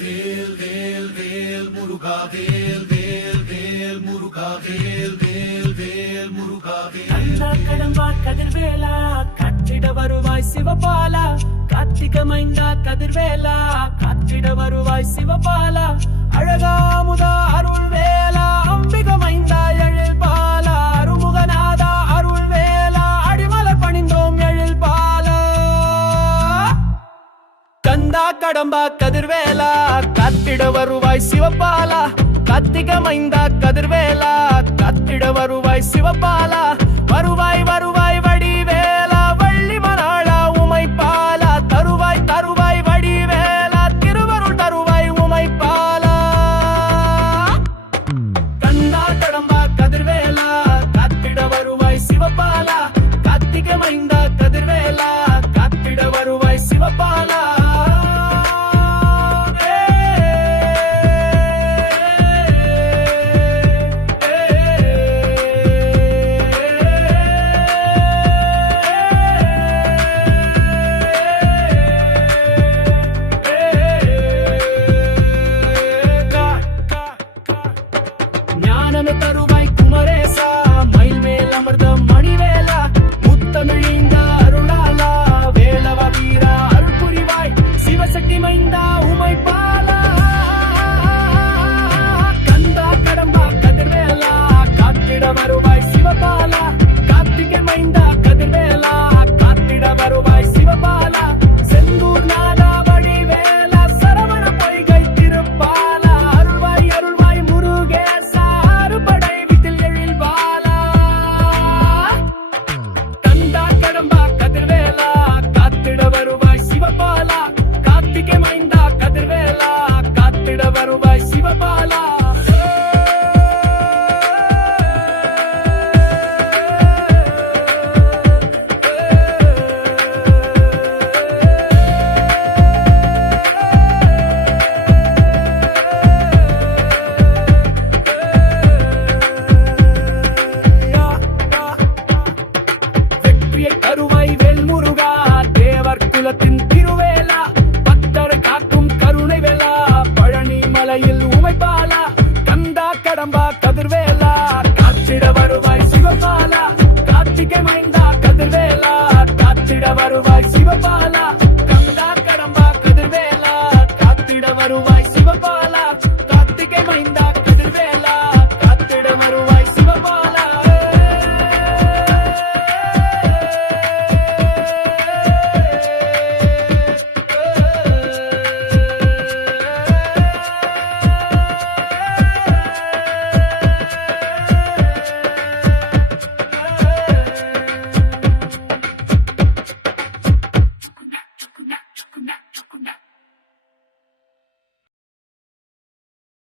வேல் வேல் வேல் முருகா வேல் வேல் வேல் முருகா வேல் வேல் வேல் முருகா வேல் கண்ணா கடம்பா கதிர்வேலா காற்றிட வருவாய் சிவபாலா கார்த்திக மைந்தா கதிர்வேலா காற்றிட வருவாய் சிவபாலா அழகாமுதா அருள் வேலா கடம்பா கதிர்வேலா கத்திட வருவாய் சிவபாலா கார்த்திக மைந்தா கதிர்வேலா கத்திட வருவாய் சிவபாலா குலத்தின் திருவேலா பக்தரை காக்கும் கருணை வேலா பழனி மலையில் உமைப்பாலா கந்தா கடம்பா கதிர்வேலா காத்திட வருவாய் சிவபாலா கார்த்திகை மைந்தா கதிர்வேலா காத்திட வருவாய் சிவபாலா.